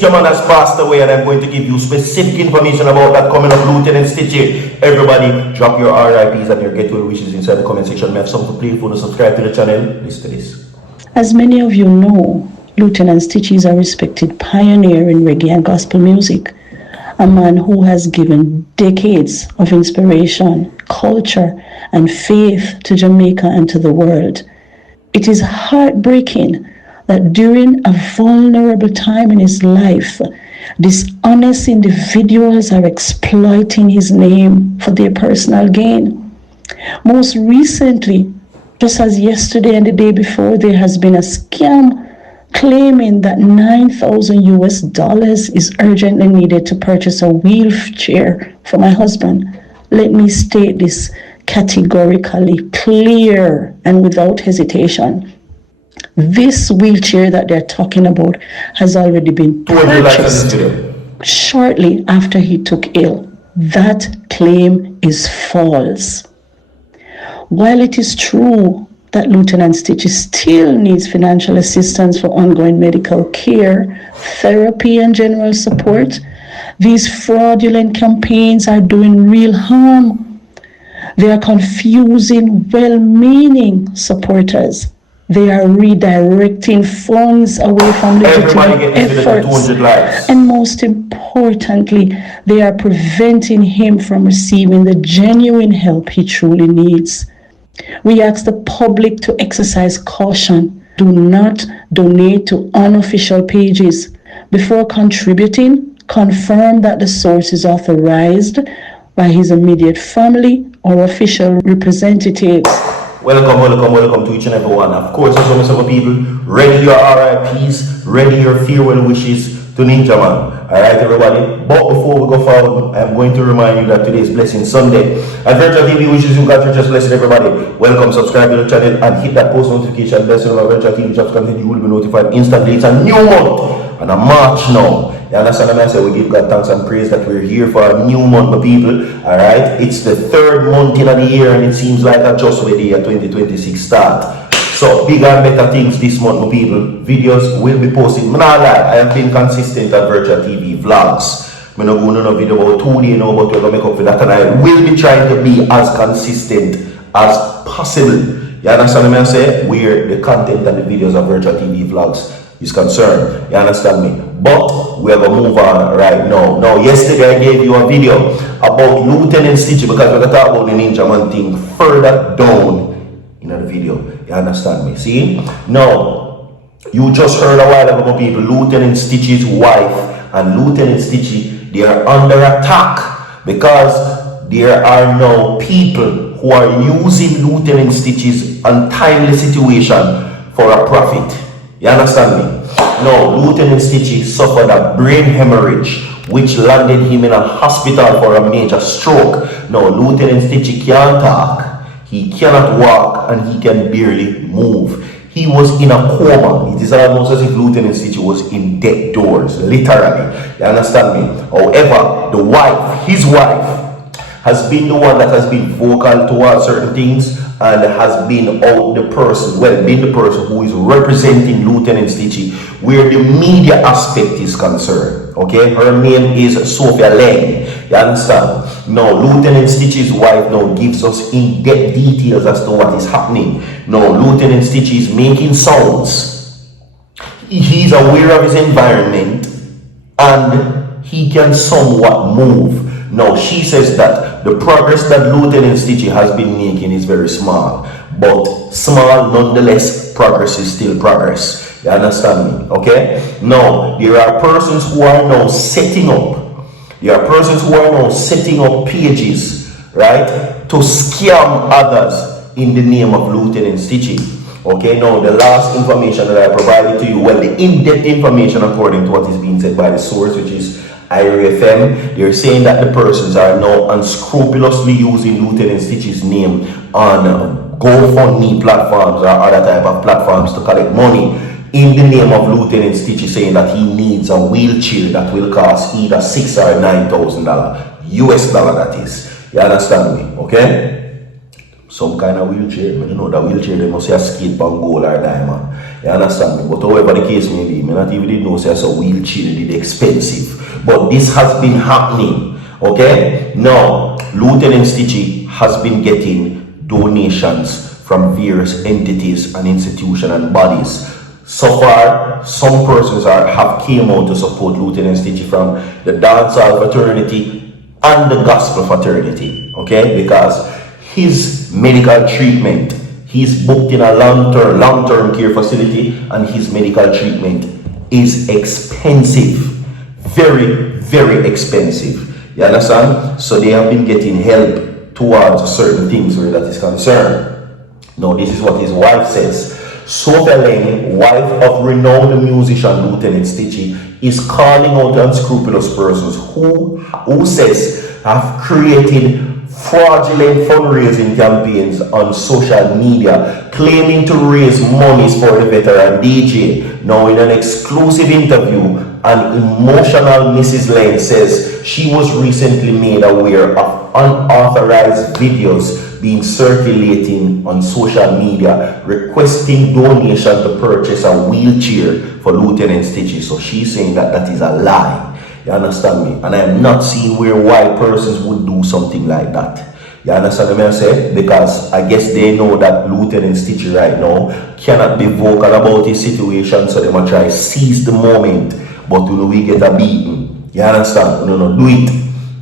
Gentleman has passed away, and I'm going to give you specific information about that coming up. Lieutenant Stitchie. Everybody, drop your RIPs and your get well wishes inside the comment section. We have something to play for. Subscribe to the channel. Listen to this. As many of you know, Lieutenant Stitchie is a respected pioneer in reggae and gospel music. A man who has given decades of inspiration, culture, and faith to Jamaica and to the world. It is heartbreaking that during a vulnerable time in his life, dishonest individuals are exploiting his name for their personal gain. Most recently, just as yesterday and the day before, there has been a scam claiming that $9,000 is urgently needed to purchase a wheelchair for my husband. Let me state this categorically, clear and without hesitation. This wheelchair that they're talking about has already been purchased shortly after he took ill. That claim is false. While it is true that Lieutenant Stitchie still needs financial assistance for ongoing medical care, therapy, and general support, these fraudulent campaigns are doing real harm. They are confusing well-meaning supporters. They are redirecting funds away from legitimate efforts. And most importantly, they are preventing him from receiving the genuine help he truly needs. We ask the public to exercise caution. Do not donate to unofficial pages. Before contributing, confirm that the source is authorized by his immediate family or official representatives. Welcome to each and every one. Of course, there's some people. Ready your RIPs, ready your farewell wishes to Ninja Man. Alright, everybody. But before we go forward, I'm going to remind you that today is Blessing Sunday. At Virtual TV wishes you God to just bless everybody. Welcome, subscribe to the channel and hit that post notification bell so that Virtual TV drops content you will be notified instantly. It's a new month and a March now. You understand what I say? We give God thanks and praise that we're here for a new month, my people. Alright, it's the third month in the year and it seems like a just way the year 2026 start. So bigger and better things this month, my people. Videos will be posted. I have been consistent at Virtual TV vlogs. I'm not going to do a video about 2 days now, but we're going to make up for that, and I will be trying to be as consistent as possible. You understand what I say? Where the content and the videos of Virtual TV vlogs is concerned. You understand me? But we're going to move on right now. Now, yesterday I gave you a video about Lieutenant Stitchie because we're going to talk about the Ninja Man thing further down in the video. You understand me? See? Now, you just heard a while ago, my people, Lieutenant Stitchie's wife and Lieutenant Stitchie, they are under attack because there are now people who are using Lieutenant Stitchie's untimely situation for a profit. You understand me? Now, Lieutenant Stitchie suffered a brain hemorrhage which landed him in a hospital for a major stroke. Now, Lieutenant Stitchie can't talk, he cannot walk, and he can barely move. He was in a coma. It is almost as if Lieutenant Stitchie was in death doors, literally. You understand me? However, the wife, his wife, has been the one that has been vocal towards certain things and has been the person who is representing Lieutenant Stitchie where the media aspect is concerned. Okay, her name is Sophia Leng. You understand? Now, Lieutenant Stitchie's wife now gives us in-depth details as to what is happening. Now, Lieutenant Stitchie is making sounds. He's aware of his environment and he can somewhat move. Now, she says that the progress that Lieutenant Stitchie has been making is very small, but small nonetheless, progress is still progress. You understand me? Okay? Now, there are persons who are now setting up. There are persons who are now setting up pages, right, to scam others in the name of Lieutenant Stitchie. Okay, now the last information that I provided to you, well, the in-depth information according to what is being said by the source, which is IRFM, they're saying that the persons are now unscrupulously using Lieutenant Stitchie's name on GoFundMe platforms or other type of platforms to collect money in the name of Lieutenant Stitchie, saying that he needs a wheelchair that will cost either $6,000 or $9,000 US dollar, that is. You understand me? Okay? some kind of wheelchair. You know that wheelchair they must say a skate on gold or diamond. You understand me? But however the case may be, me not even did know say a wheelchair it expensive. But this has been happening. Okay? Now, Lieutenant Stitchie has been getting donations from various entities and institutions and bodies. So far, some persons have came out to support Lieutenant Stitchie from the dancehall fraternity and the gospel fraternity, okay? Because his medical treatment, he's booked in a long-term care facility, and his medical treatment is expensive, very, very expensive. You understand? So they have been getting help towards certain things where that is concerned. Now, this is what his wife says. Sophia Lane, wife of renowned musician Lieutenant Stitchie, is calling out unscrupulous persons who says have created fraudulent fundraising campaigns on social media, claiming to raise monies for the veteran DJ. Now, in an exclusive interview, an emotional Mrs. Lane says she was recently made aware of unauthorized videos being circulating on social media requesting donation to purchase a wheelchair for Lieutenant Stitchie. So she's saying that that is a lie. You understand me? And I am not seeing why persons would do something like that. You understand what I'm saying? Because I guess they know that Lieutenant Stitchie right now cannot be vocal about his situation, so they might try to seize the moment. But you know, we get a beating. You understand? No, do it.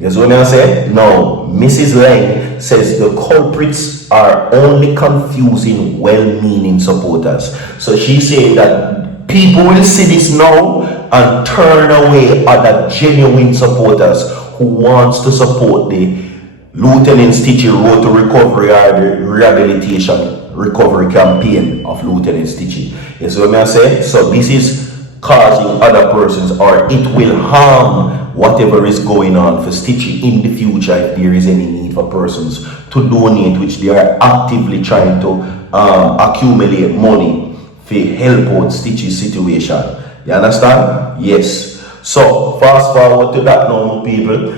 You see what I'm saying? No, Mrs. Lang says the culprits are only confusing well-meaning supporters. So she's saying that people will see this now and turn away other genuine supporters who wants to support the Lieutenant Stitchie Road to Recovery or the Rehabilitation Recovery Campaign of Lieutenant Stitchie. You see what I'm saying? So this is causing other persons, or it will harm whatever is going on for Stitchie in the future if there is any need for persons to donate, which they are actively trying to accumulate money to help out Stitchie's situation. You understand? Yes. So fast forward to that now, people.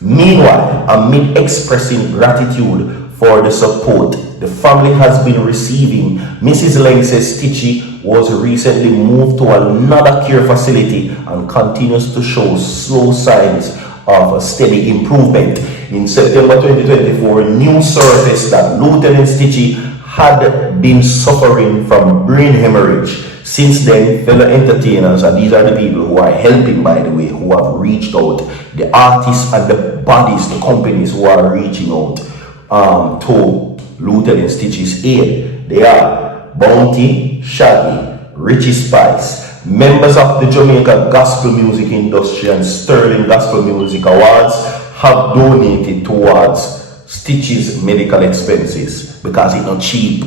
Meanwhile, amid expressing gratitude for the support the family has been receiving, Mrs. Lang says Stitchie was recently moved to another care facility and continues to show slow signs of a steady improvement. In September 2024, news surfaced that Lieutenant Stitchie had been suffering from brain hemorrhage. Since then, fellow entertainers, and these are the people who are helping, by the way, who have reached out, the artists and the bodies, the companies who are reaching out to Lieutenant Stitchie's aid. They are Bounty, Shaggy, Richie Spice, members of the Jamaica Gospel Music Industry and Sterling Gospel Music Awards have donated towards Stitchie's medical expenses because it's not cheap.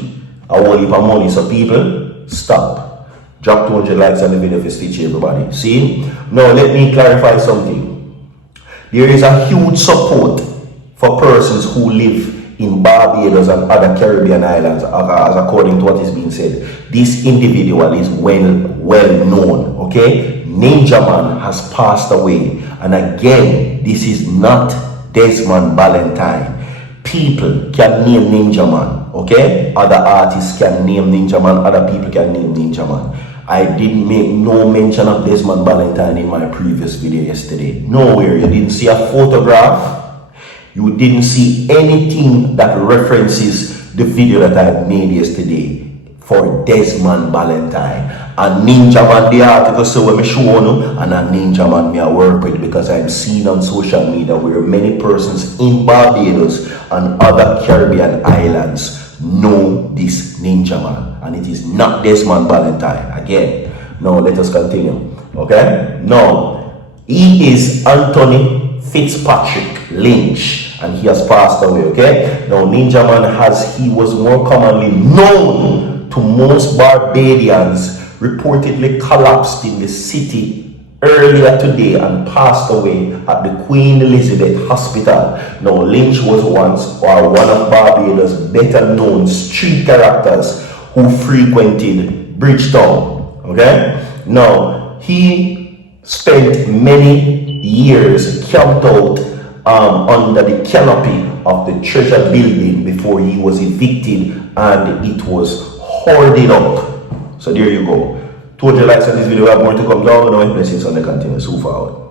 I won't leave my money, so people, stop. Drop 200 likes on the video for Stitchie, everybody. See? Now, let me clarify something. There is a huge support for persons who live in Barbados and other Caribbean islands, as according to what is being said. This individual is well known, okay? Ninja Man has passed away. And again, this is not Desmond Valentine. People can name Ninja Man, okay? Other artists can name Ninja Man, other people can name Ninja Man. I didn't make no mention of Desmond Valentine in my previous video yesterday. Nowhere. You didn't see a photograph. You didn't see anything that references the video that I made yesterday for Desmond Valentine. And Ninja Man, the article, so when I show you, and a Ninja Man me I work with, because I'm seen on social media where many persons in Barbados and other Caribbean islands know this Ninja Man. And it is not Desmond Valentine. Again, now let us continue. Okay? Now, he is Anthony Fitzpatrick Lynch, and he has passed away. Okay? Now, Ninja Man he was more commonly known to most Barbadians, reportedly collapsed in the city earlier today and passed away at the Queen Elizabeth Hospital. Now, Lynch was once one of Barbados' better known street characters who frequented Bridgetown. Okay? Now, he spent many years camped out under the canopy of the treasure building before he was evicted, and it was hoarded up. So there you go. Told you like this video, we have more to come down. Now blessings on the continue. So far.